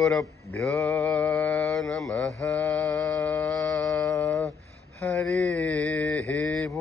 శ్రీగురుభ్యో నమః. హరి ఓం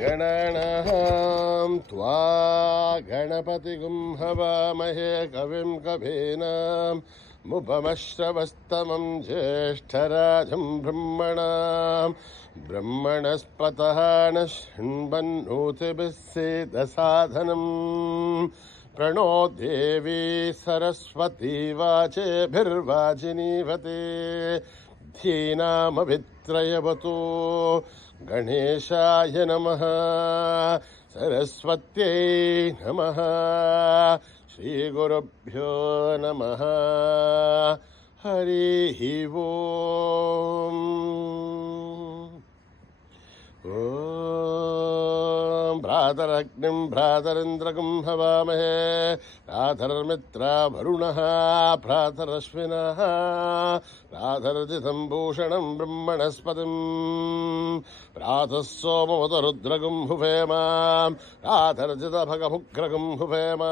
గణానాం త్వా గణపతిగుం హవామహే కవిం కవీనాం ముపమశ్రవస్తమం జ్యేష్ఠరాజం బ్రహ్మణాం బ్రహ్మణస్పతః శృణ్వన్నోతిభిः సేదసాదనం. ప్రణో దేవీ సరస్వతీ వాచేభిర్వాజినీవతే. ధీనామభిత్రయవతు గణేశాయ నమః. సరస్వత్యై నమః. శ్రీగురుభ్యో నమః. హరి ఓం. ఓం భ్రాతరగ్నిం భ్రాతరింద్రగం హవామహే. భ్రాతర్మిత్రా వరుణః భ్రాతరశ్వినః. భ్రాతరజితం భూషణం బ్రహ్మణస్పతిం. భ్రాతః సోమవతరుద్రగం హువేమ. భ్రాతర్జితభగభుగ్రగం హువేమ.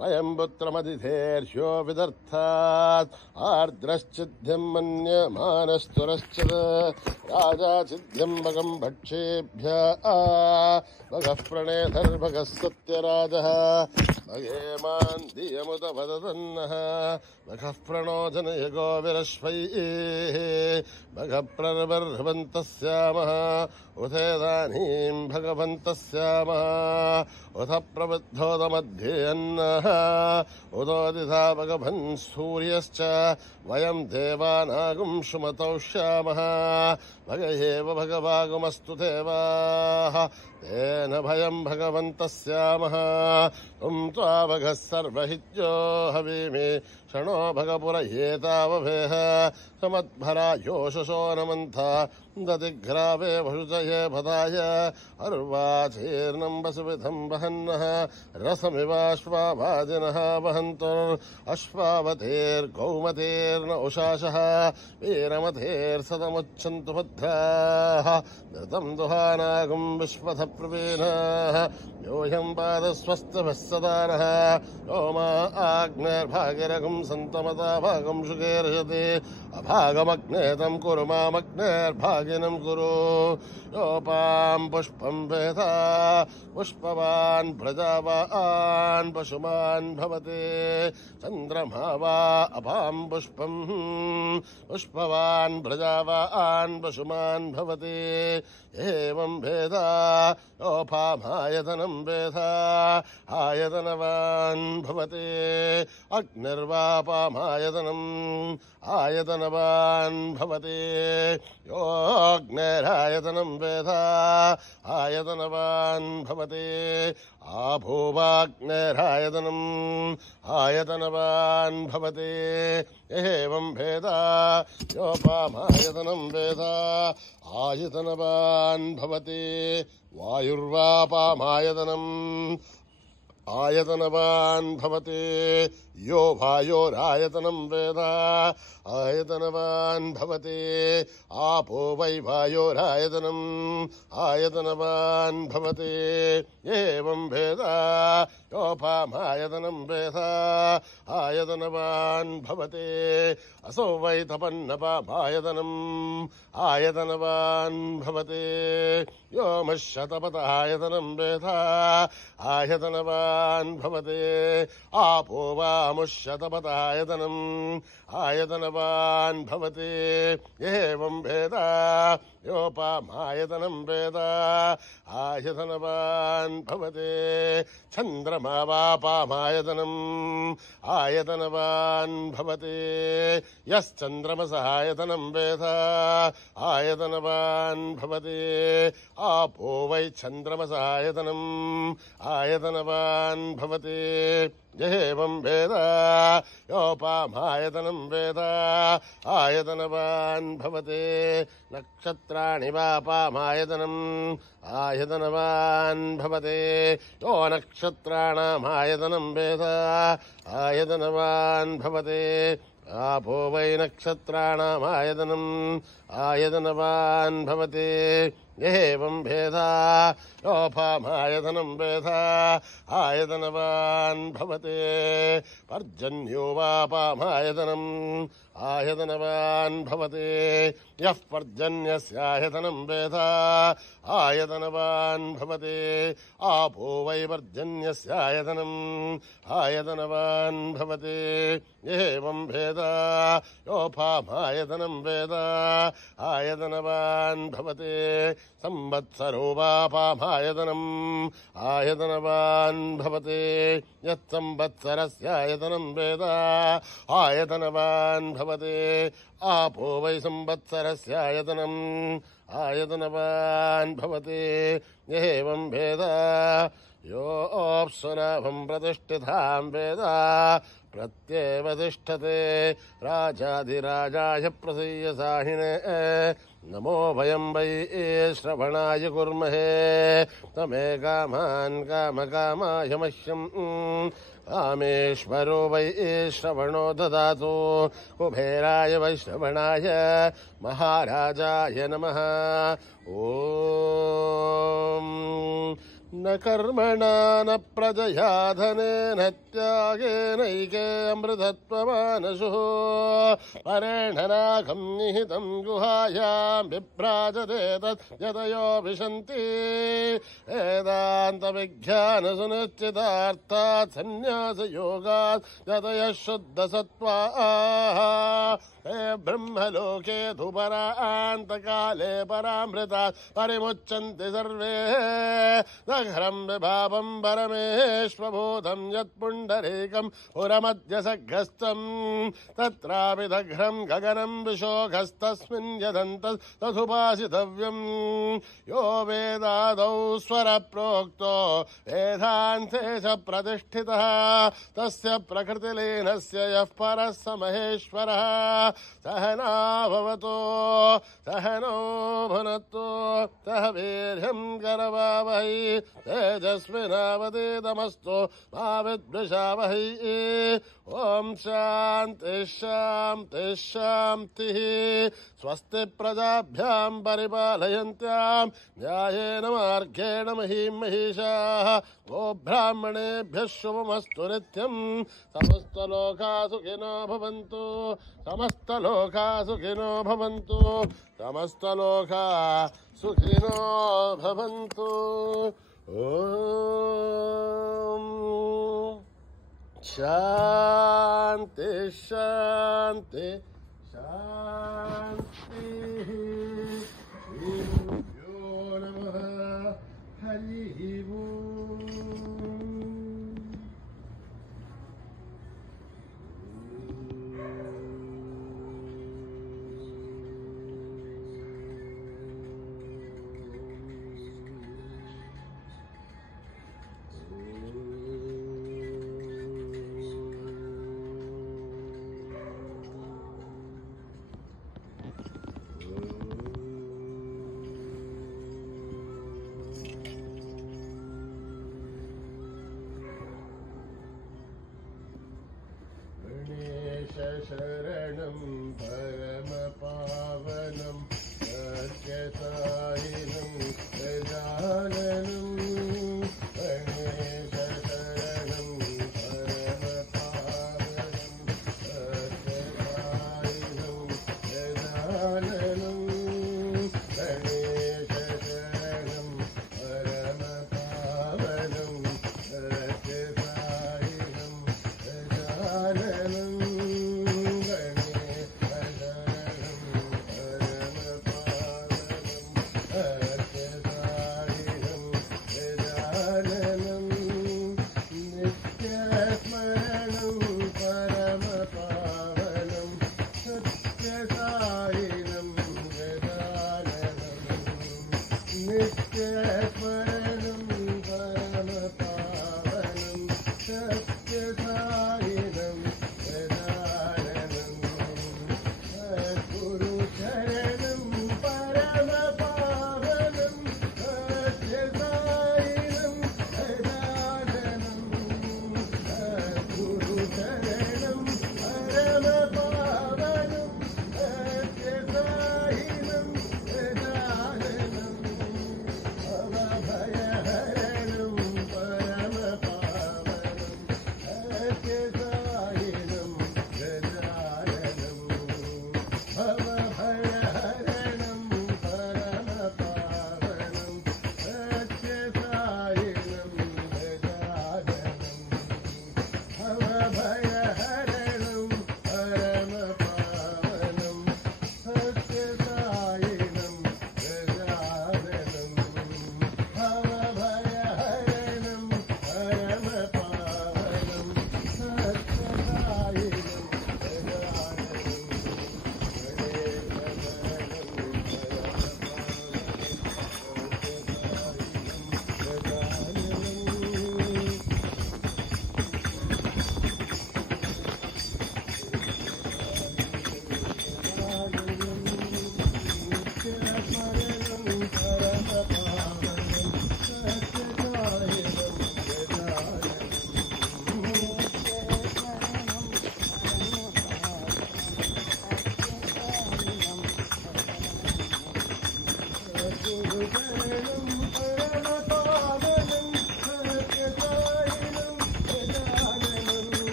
వయం పుత్రమదిథేర్హ్యో విదర్థాత్. ఆర్ద్రశ్చిద్ధ్యం మన్యమానస్తురశ్చిత్. రాజా చిద్ధ్యం భగం భక్షేభ్య. భగః ప్రణేధర్భగः సత్యరాజः. భగేమాన్ ధియముత వదదన్నః. భగః ప్రణో జనయగో విరశ్వైః. భగః ప్రర్వర్హవంతः స్యామः. ఉథేదానీం భగవంతः స్యామः. ఉథ ప్రబుద్ధోదమధ్యే అన్నః. ఉదోదితా భగవన్ సూర్యశ్చ. వయం దేవానాగుం సుమతౌ శ్యామः. భగ ఏవ భగవాగుమస్తు దేవాః. తేన భయం భగవంతः స్యామः. త్వం త్వా భగः సర్వహిత్యో హవీమి. షణో భగపుర ఏతావభేహ. సమద్భరా యోషసో నమంథ. దతిఘ్రావే వషుజయే భదాయ. అర్వాచీర్ణం వసువిధం వహన్నః. రసమివాశ్వావాజినః వహంతుర్. అశ్వావతేర్గౌమతేర్న ఉషాసః. వీరమతేర్సతముచ్చन्तు భద్రాః. ధృతం దుహానాగం విశ్వథ ప్రవీణాః. యోహం పాదస్వస్తభः సదా నః. యోమా ఆగ్నేర్భాగిరగం సంతమతా భాగం శుకేర్షతి. అభాగమగ్నే తం కురు మామగ్నేర్భాగినం కురు. యోపాం పుష్పం వేద పుష్పవాన్ ప్రజావాన్ పశుమాన్ భవతి. చంద్రమా వా అపాం పుష్పం పుష్పవాన్ ప్రజావాన్ పశుమాన్ భవతి. ఏవం వేద యోపామాయతనం వేద ఆయతనవాన్ భవతి. అగ్నిర్వాపామాయతనం ఆయతనవాన్ భవతి. యోగ్నేరాయతనం వేద ఆయతనవాన్ భవతి. ఆభూవాగ్నేరాయతనం ఆయతనవాన్ భవతి. ఏవం వేద యోపామాయతనం వేద ఆయతనవాన్ భవతి. వాయుర్వాపామాయతనం ఆయతనవాన్ భవతి. యో వాయోరాయతనం వేద ఆయతనవాన్ భవతి. ఆపో వై వాయోరాయతనం ఆయతనవాన్ భవతి. ఏవం వేద యోపామాయతనం వేద ఆయతనవాన్ భవతి. అసో వై తపన్నపామాయతనం ఆయతనవాన్ భవతి. యోమశతపత ఆయతనం వేద ఆయతనవాన్ భవతి. ఆపో వాముశతపత ఆయతనం ఆయతనవాన్ భవతి. ఏవం వేద యోపామాయతనం వేద ఆయతనవాన్ భవతి. చంద్రమా వాపామాయతనం ఆయతనవాన్ భవతి. యశ్చంద్రమస ఆయతనం వేద ఆయతనవాన్ భవతి. ఆపో వై చంద్రమస ఆయతనం ఆయతనవాన్ భవతి. ఏవం వేద యోపామాయతనం వేద ఆయతనవాన్ భవతి. నక్షత్రాణి వాపామాయతనం ఆయతనవాన్ భవతి. యో నక్షత్రాణామాయతనం వేద ఆయతనవాన్ భవతి. ఆపో వై నక్షత్రాణామాయతనం ఆయతనవాన్ భవతి. एवं भेदा योपामायतनं वेदा आयतनवान् भवते पर्जन्यो वापामायतनम् आयतनवान् भवते यः पर्जन्यस्यायतनं वेदा आयतनवान् भवते आपो वै पर्जन्यस्यायतनम् आयतनवान् भवते एवं भेदा योपामायतनं वेदा आयतनवान् भवते संवत्सरो वापामायतनम् आयतनवान् भवते यत्संवत्सरस्यायतनं वेदा आयतनवान् भवते आपो वै संवत्सरस्यायतनम् आयतनवान् भवते एवं भेदा योऽप्सुनाभं प्रतिष्ठितां वेदा प्रत्येव तिष्ठते राजाधिराजाय प्रसीयसाहिने नमो वयं वै श्रवणाय कुर्महे तमे कामान् कामकामाय मह्यम् कामेश्वरो वै श्रवणो ददातु कुबेराय वै श्रवणाय महाराजाय नमः ॐ न कर्मणा न प्रजया धनेन त्यागेनैके अमृतत्वमानसुः परेण नाकं निहितं गुहायां विभ्राजते तत् यतयो विशन्ति वेदान्तविज्ञानसुनिश्चितार्थात् सन्न्यासयोगात् यतयः शुद्धसत्त्वाः हे ब्रह्मलोके तु परान्तकाले परामृतात् परिमुच्यन्ति सर्वे दघ्रं विभावं परमेश्वभूतं यत्पुण्डरीकं पुरमध्यसग्रस्तम् तत्रापि दघ्रं गगनं विशोकस्तस्मिन् यदन्तः तथुपासितव्यम् यो वेदादौ स्वरप्रोक्तो वेदान्ते च प्रतिष्ठितः तस्य प्रकृतिलीनस्य यः परः स महेश्वरः सहना भवतो सहनो भुनक्तु सह वीर्यं करवावहै तेजस्विनावधीतमस्तु मा विद्विषावहै ॐ शान्तिः शान्तिः शान्तिः स्वस्ति प्रजाभ्यां परिपालयन्त्यां न्यायेन मार्गेण महीं महिषाः गोब्राह्मणेभ्यः शुभमस्तु नित्यं समस्तलोकाः सुखिनो भवन्तु समस्तलोकाः सुखिनो भवन्तु समस्तलोकाः सुखिनो भवन्तु ॐ शान्ति शान्ति शान्तिः श्रीगुरुभ्यो नमः हरिः शरणं परमपावनं सत्यसायिनं गजाननं गणेश शरणं परमपावनं सत्यसायिनं गजाननं गणेश शरणं परमपावनं सत्यसायिनं गजाननं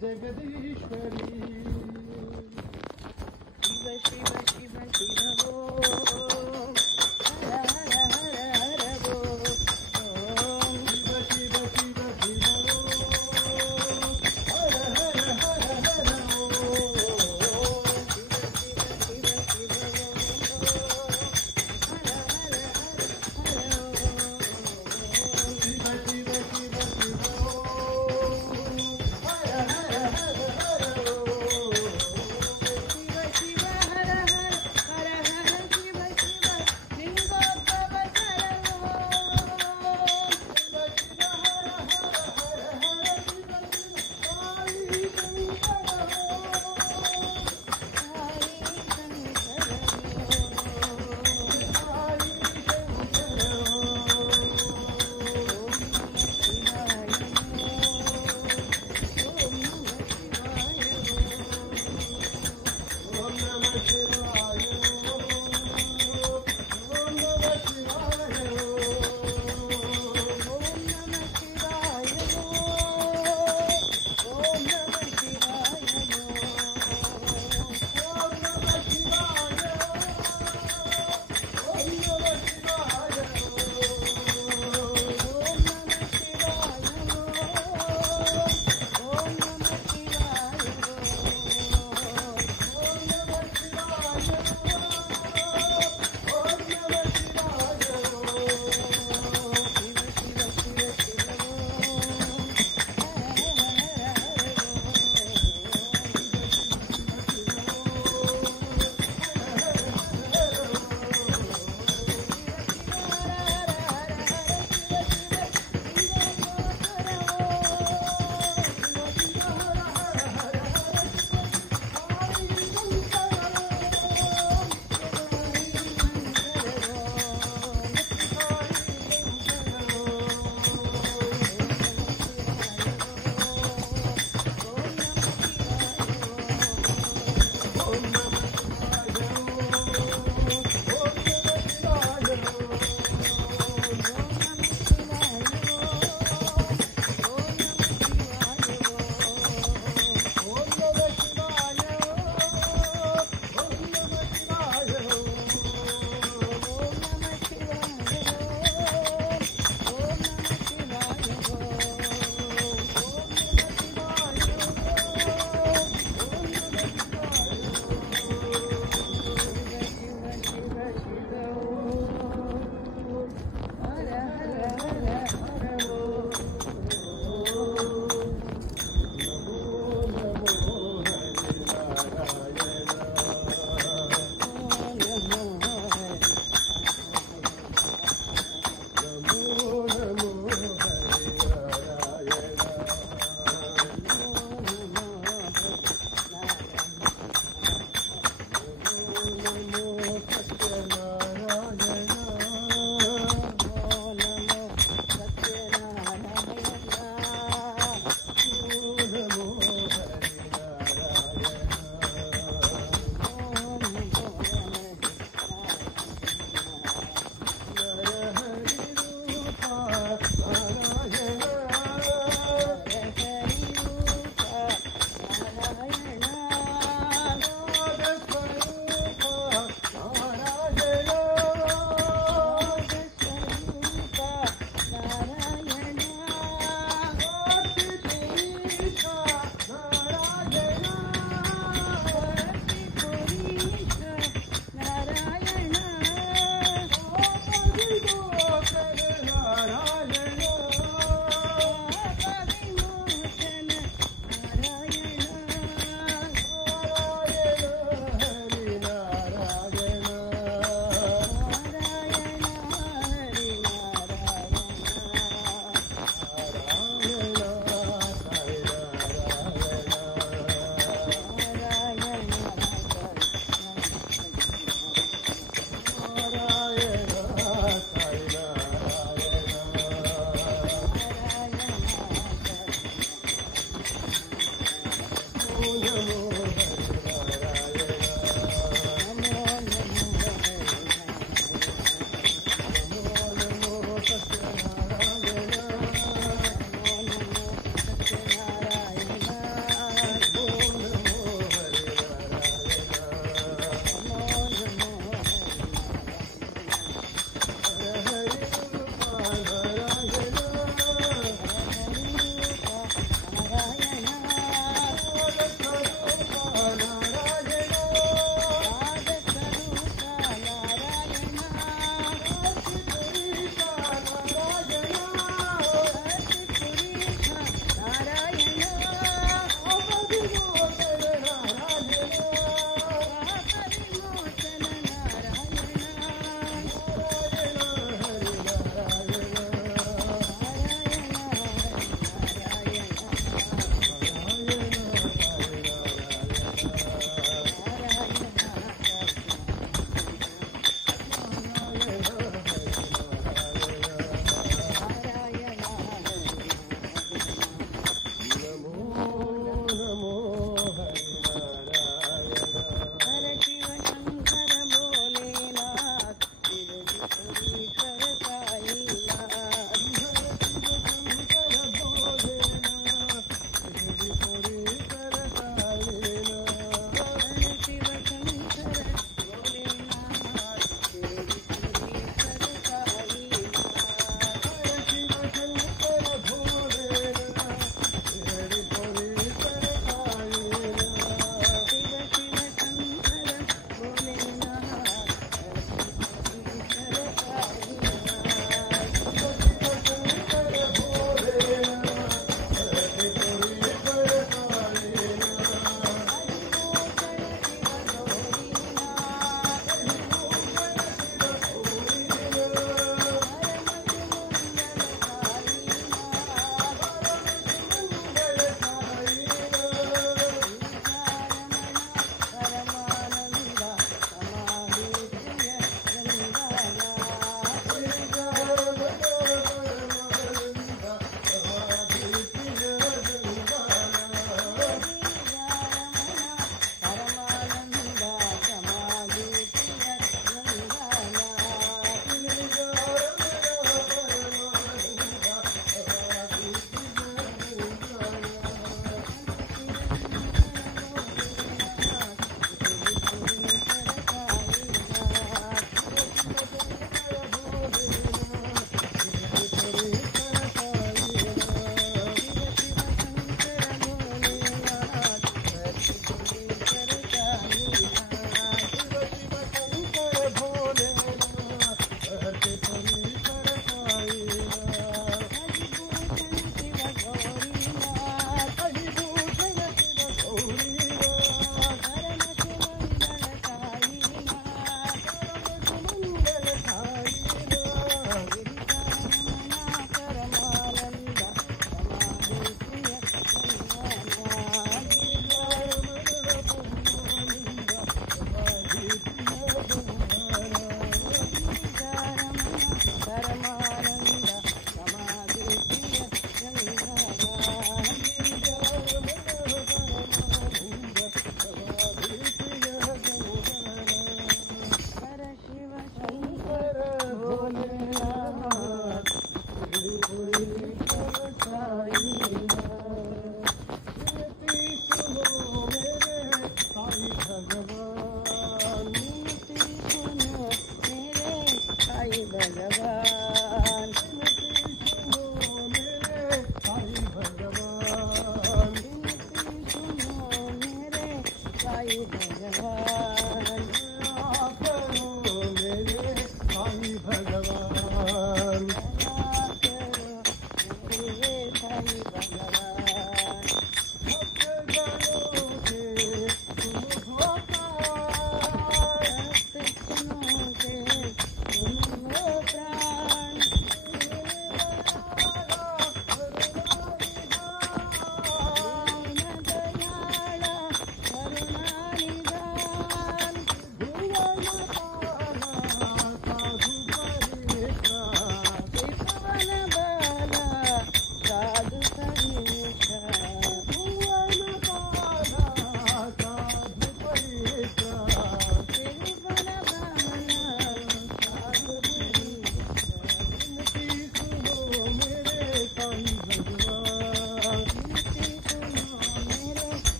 जगदीश्वरी शिव शिव शिव शिव ओम हर हर हर हर ओम शिव शिव शिव शिव हर हर हर हर शिव शिव शिव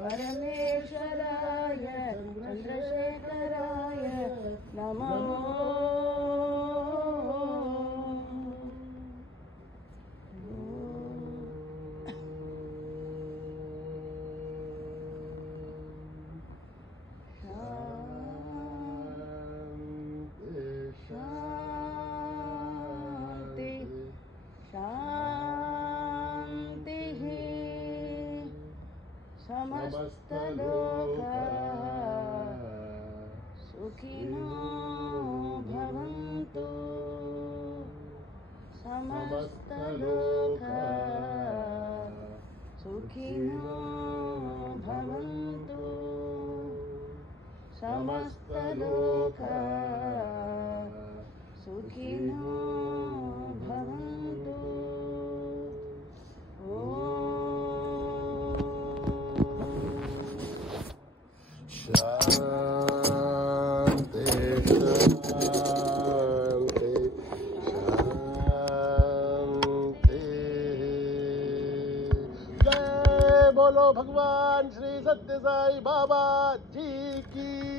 परमेश्वराय चन्द्रशेखराय नमो समस्तलोका सुखिनो भवन्तु समस्तलोका सुखिनो भवन्तु समस्तलोका सुखिनो भवन्तु शांति शांति शांति। जय बोलो भगवान श्री सत्य साई बाबा जी की।